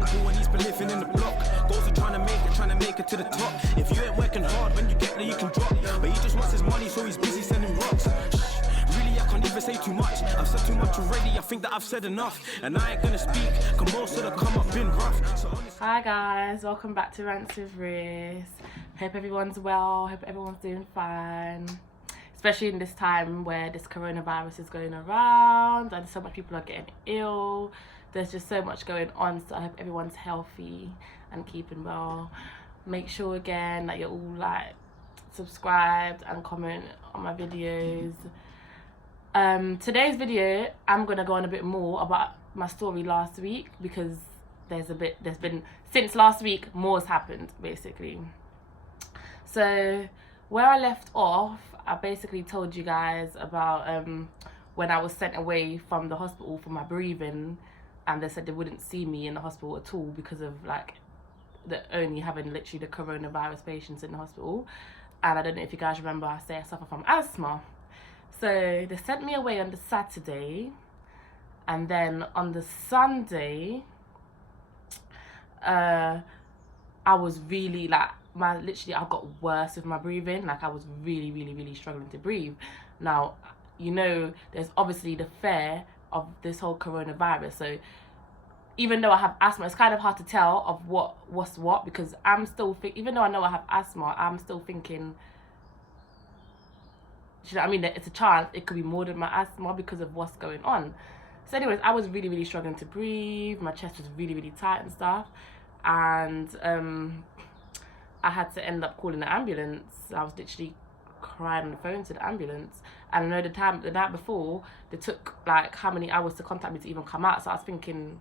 uncle and he's been living in the block. Goals are trying to make it to the top. If you ain't working hard, when you get there you can drop. But he just wants his money, so he's busy sending rocks. Really, I can't even say too much. I've said too much already, I think that I've said enough. And I ain't gonna speak, cause most of the come up been rough. So hi guys, welcome back to Rants with Riz. Hope everyone's well, hope everyone's doing fine. Especially in this time where this coronavirus is going around and so much people are getting ill. There's just so much going on, so I hope everyone's healthy and keeping well. Make sure again that you're all like subscribed and comment on my videos. Today's video I'm gonna go on a bit more about my story last week, because there's been since last week more's happened basically. So where I left off, I basically told you guys about when I was sent away from the hospital for my breathing, and they said they wouldn't see me in the hospital at all because of like only having literally the coronavirus patients in the hospital. And I don't know if you guys remember, I say I suffer from asthma. So they sent me away on the Saturday, and then on the Sunday I was really like I got worse with my breathing. Like I was really struggling to breathe. Now, you know, there's obviously the fear of this whole coronavirus, so even though I have asthma, it's kind of hard to tell of what's what, because I'm still even though I know I have asthma, I'm still thinking, you know what I mean, that it's a chance it could be more than my asthma because of what's going on. So anyways, I was really struggling to breathe. My chest was really tight and stuff, and I had to end up calling the ambulance. I was literally crying on the phone to the ambulance. And I know the night before, they took like how many hours to contact me to even come out. So I was thinking,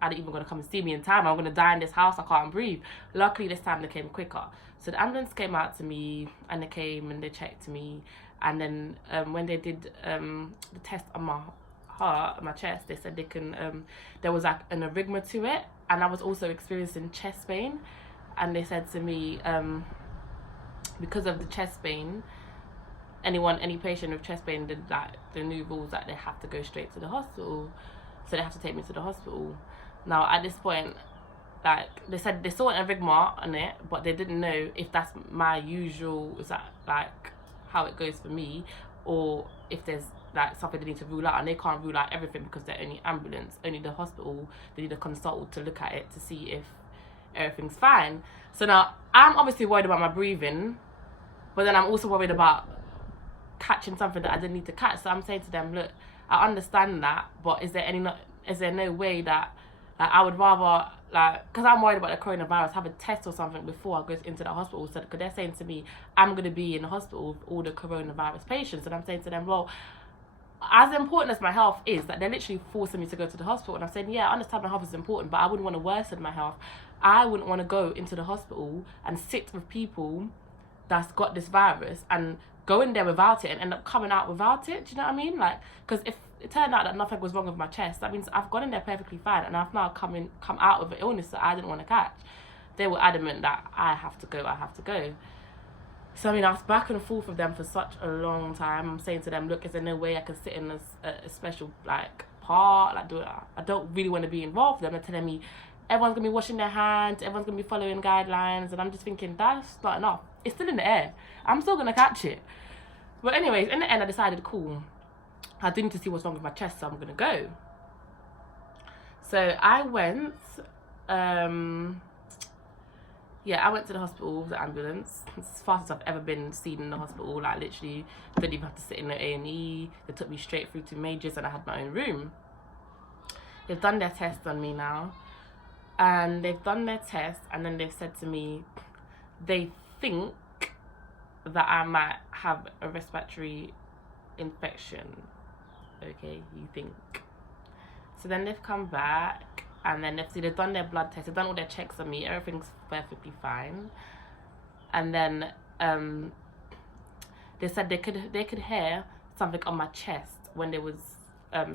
are they even going to come and see me in time? I'm going to die in this house, I can't breathe. Luckily this time they came quicker. So the ambulance came out to me, and they came and they checked me. And then when they did the test on my heart, my chest, they said they can, there was like an arrhythmia to it. And I was also experiencing chest pain. And they said to me, because of the chest pain, any patient with chest pain, the new rules that they have to go straight to the hospital. So they have to take me to the hospital. Now at this point, like they said they saw an arrhythmia on it, but they didn't know if that's my usual, is that like how it goes for me, or if there's like something they need to rule out. And they can't rule out everything because they're only ambulance, only the hospital. They need a consultant to look at it to see if everything's fine. So now I'm obviously worried about my breathing, but then I'm also worried about catching something that I didn't need to catch. So I'm saying to them, look, I understand that, but is there no way that I would rather, like, because I'm worried about the coronavirus, have a test or something before I go into the hospital. So because they're saying to me, I'm going to be in the hospital with all the coronavirus patients. And I'm saying to them, well, as important as my health is, that they're literally forcing me to go to the hospital. And I'm saying, yeah, I understand my health is important, but I wouldn't want to worsen my health. I wouldn't want to go into the hospital and sit with people that's got this virus and go in there without it and end up coming out without it. Do you know what I mean? Like, because if it turned out that nothing was wrong with my chest, that means I've gone in there perfectly fine, and I've now come out with an illness that I didn't want to catch. They were adamant that I have to go. So I mean, I was back and forth with them for such a long time. I'm saying to them, look, is there no way I can sit in a special like part? Like, I don't really want to be involved. They're telling me everyone's gonna be washing their hands, everyone's gonna be following guidelines, and I'm just thinking that's not enough. It's still in the air. I'm still gonna catch it. But anyways, in the end, I decided, cool, I do need to see what's wrong with my chest, so I'm gonna go. So I went. I went to the hospital with the ambulance. It's the fastest I've ever been seen in the hospital. Like literally, didn't even have to sit in the A&E. They took me straight through to Majors, and I had my own room. They've done their test on me now. And they've done their test, and then they've said to me, they think that I might have a respiratory infection. Okay, you think. So then they've come back, and then they've done their blood test, they've done all their checks on me, everything's perfectly fine. And then they said they could hear something on my chest when they was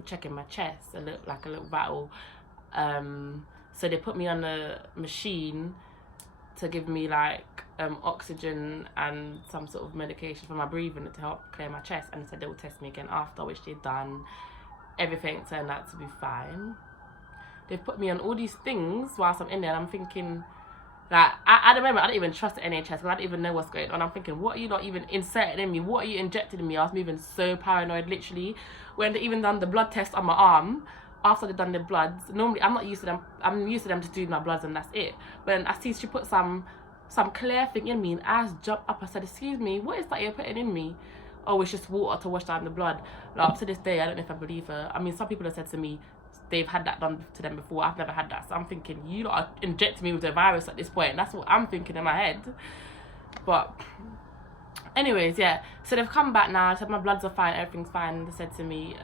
checking my chest, a little rattle. So they put me on a machine to give me like oxygen and some sort of medication for my breathing to help clear my chest, and they said they would test me again after, which they'd done. Everything turned out to be fine. they've put me on all these things whilst I'm in there, and I'm thinking, like, at the moment, I don't even trust the NHS because I don't even know what's going on. I'm thinking, what are you not even inserting in me? What are you injecting in me? I was moving so paranoid, literally. When they even done the blood test on my arm, after they've done the bloods, normally I'm not used to them. I'm used to them just doing my bloods and that's it. When I see she put some clear thing in me, and I jumped up. I said, excuse me, what is that you're putting in me? Oh, it's just water to wash down the blood. Like, up to this day, I don't know if I believe her. I mean, some people have said to me, they've had that done to them before. I've never had that. So I'm thinking, you lot are injecting me with a virus at this point. That's what I'm thinking in my head. But anyways, yeah. So they've come back now. I said my bloods are fine. Everything's fine. They said to me,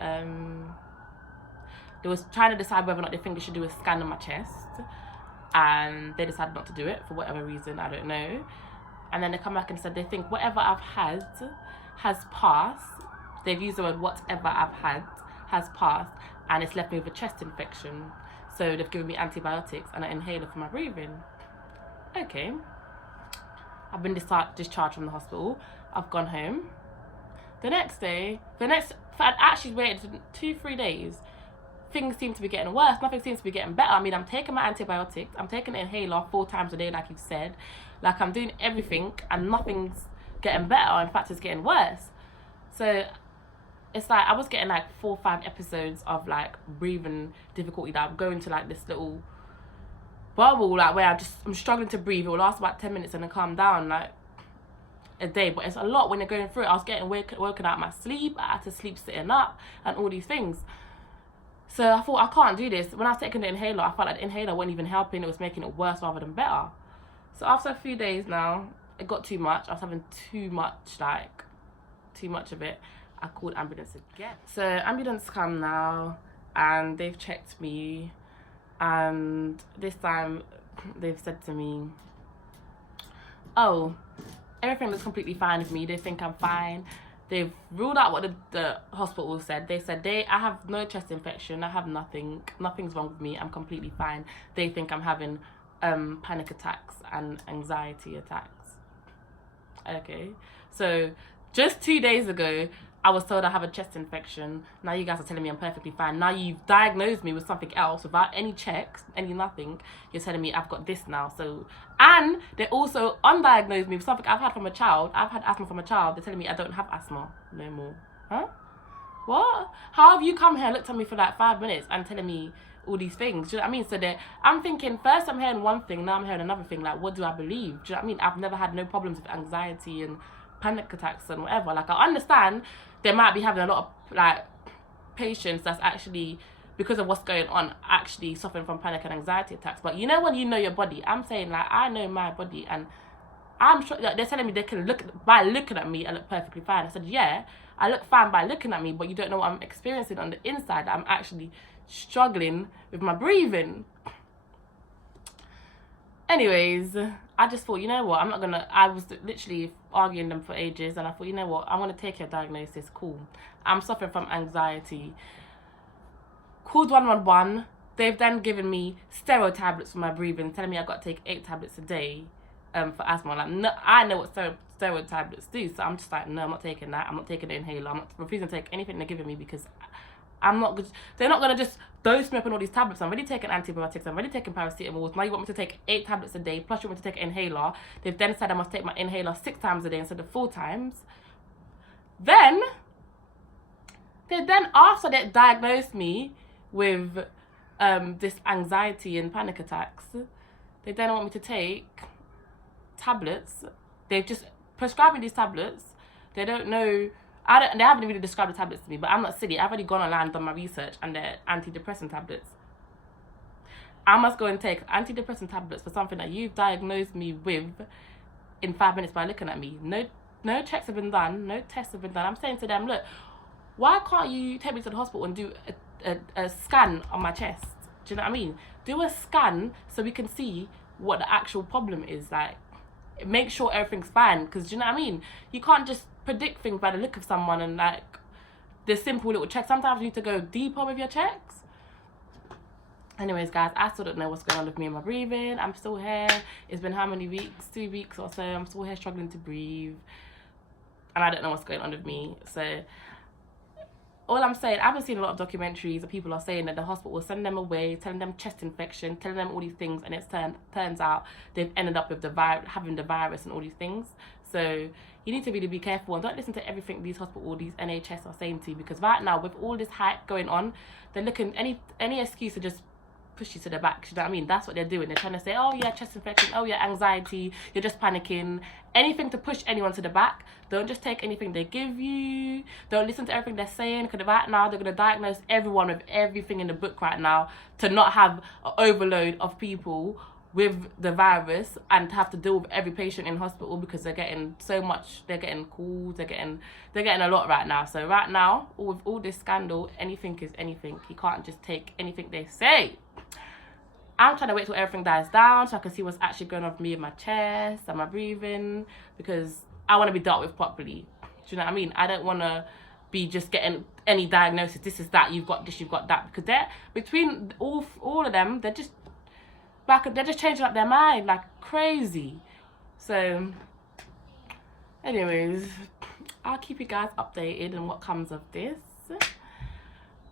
they was trying to decide whether or not they think they should do a scan on my chest. And they decided not to do it for whatever reason. I don't know. And then they come back and said they think whatever I've had has passed. They've used the word whatever I've had has passed. And it's left me with a chest infection. So they've given me antibiotics and an inhaler for my breathing. Okay. I've been discharged from the hospital. I've gone home. I'd actually waited 2-3 days. Things seem to be getting worse. Nothing seems to be getting better. I mean, I'm taking my antibiotics. I'm taking the inhaler 4 times a day, like you said. Like, I'm doing everything and nothing's getting better. In fact, it's getting worse. So it's like I was getting like 4 or 5 episodes of like breathing difficulty that I'm going to like this little bubble, like where I'm struggling to breathe. It will last about 10 minutes and then calm down like a day. But it's a lot when you're going through it. I was getting woken out of my sleep. I had to sleep sitting up and all these things. So I thought, I can't do this. When I was taking the inhaler, I felt like the inhaler wasn't even helping. It was making it worse rather than better. So after a few days now, it got too much. I was having too much of it. I called ambulance again. So ambulance come now and they've checked me, and this time they've said to me, oh, everything looks completely fine with me. They think I'm fine. They've ruled out what the hospital said. They said I have no chest infection. I have nothing. Nothing's wrong with me. I'm completely fine. They think I'm having panic attacks and anxiety attacks. Okay. So just 2 days ago, I was told I have a chest infection. Now you guys are telling me I'm perfectly fine. Now you've diagnosed me with something else without any checks, any nothing. You're telling me I've got this now. So, and they also undiagnosed me with something I've had from a child. I've had asthma from a child. They're telling me I don't have asthma no more. Huh? What? How have you come here, looked at me for like 5 minutes and telling me all these things? Do you know what I mean? So I'm thinking, first I'm hearing one thing, now I'm hearing another thing. Like, what do I believe? Do you know what I mean? I've never had no problems with anxiety and panic attacks and whatever. Like, I understand they might be having a lot of like patients that's actually, because of what's going on, actually suffering from panic and anxiety attacks. But you know, when you know your body, I'm saying like, I know my body, and I'm sure like, they're telling me they can by looking at me, I look perfectly fine. I said, yeah, I look fine by looking at me, but you don't know what I'm experiencing on the inside. I'm actually struggling with my breathing. Anyways, I just thought, you know what, I was literally arguing them for ages, and I thought, you know what, I'm going to take your diagnosis, cool. I'm suffering from anxiety. Called 111. They've then given me steroid tablets for my breathing, telling me I've got to take 8 tablets a day for asthma. Like, no, I know what steroid tablets do, so I'm just like, no, I'm not taking that. I'm not taking the inhaler. I'm not refusing to take anything they're giving me because they're not going to just dose me up on all these tablets. I'm already taking antibiotics. I'm already taking paracetamol. Now you want me to take 8 tablets a day, plus you want me to take an inhaler. They've then said I must take my inhaler 6 times a day instead of 4 times. Then, after they diagnosed me with this anxiety and panic attacks, they then want me to take tablets. They've just prescribed me these tablets. They don't know... They haven't really described the tablets to me, but I'm not silly. I've already gone online and done my research, and they're antidepressant tablets. I must go and take antidepressant tablets for something that you've diagnosed me with in 5 minutes by looking at me. No checks have been done. No tests have been done. I'm saying to them, look, why can't you take me to the hospital and do a scan on my chest? Do you know what I mean? Do a scan so we can see what the actual problem is. Like, make sure everything's fine. Because, do you know what I mean? You can't just predict things by the look of someone and like the simple little checks. Sometimes you need to go deeper with your checks. Anyways, guys, I still don't know what's going on with me and my breathing. I'm still here. It's been how many weeks? 2 weeks or so. I'm still here struggling to breathe, and I don't know what's going on with me. So all I'm saying, I haven't seen a lot of documentaries that people are saying that the hospital will send them away, telling them chest infection, telling them all these things, and turns out they've ended up with having the virus and all these things. So you need to really be careful and don't listen to everything these hospitals, these NHS are saying to you, because right now with all this hype going on, they're looking any excuse to just push you to the back. You know what I mean? That's what they're doing. They're trying to say, oh yeah, chest infection, oh yeah, anxiety, you're just panicking. Anything to push anyone to the back. Don't just take anything they give you. Don't listen to everything they're saying, because right now they're going to diagnose everyone with everything in the book right now to not have an overload of people with the virus and to have to deal with every patient in hospital, because they're getting so much, they're getting calls, they're getting a lot right now. So right now, with all this scandal, anything is anything. You can't just take anything they say. I'm trying to wait till everything dies down so I can see what's actually going on with me in my chest and my breathing, because I want to be dealt with properly. Do you know what I mean? I don't want to be just getting any diagnosis. This is that, you've got this, you've got that, because they're between all of them, they're just changing up their mind like crazy. So anyways, I'll keep you guys updated on what comes of this.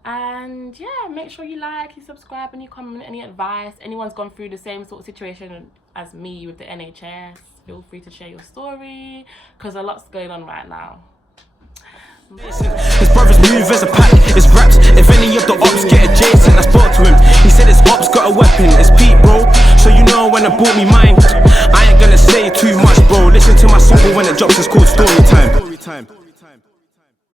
And yeah, make sure you like, you subscribe, and you comment any advice. Anyone's gone through the same sort of situation as me with the NHS, feel free to share your story, because a lot's going on right now. His brothers move as a pack, it's raps. If any of the ops get adjacent, I spoke to him. He said his ops got a weapon, it's Pete, bro. So you know when I bought me mine, I ain't gonna say too much, bro. Listen to my single when it drops, it's called Story Time.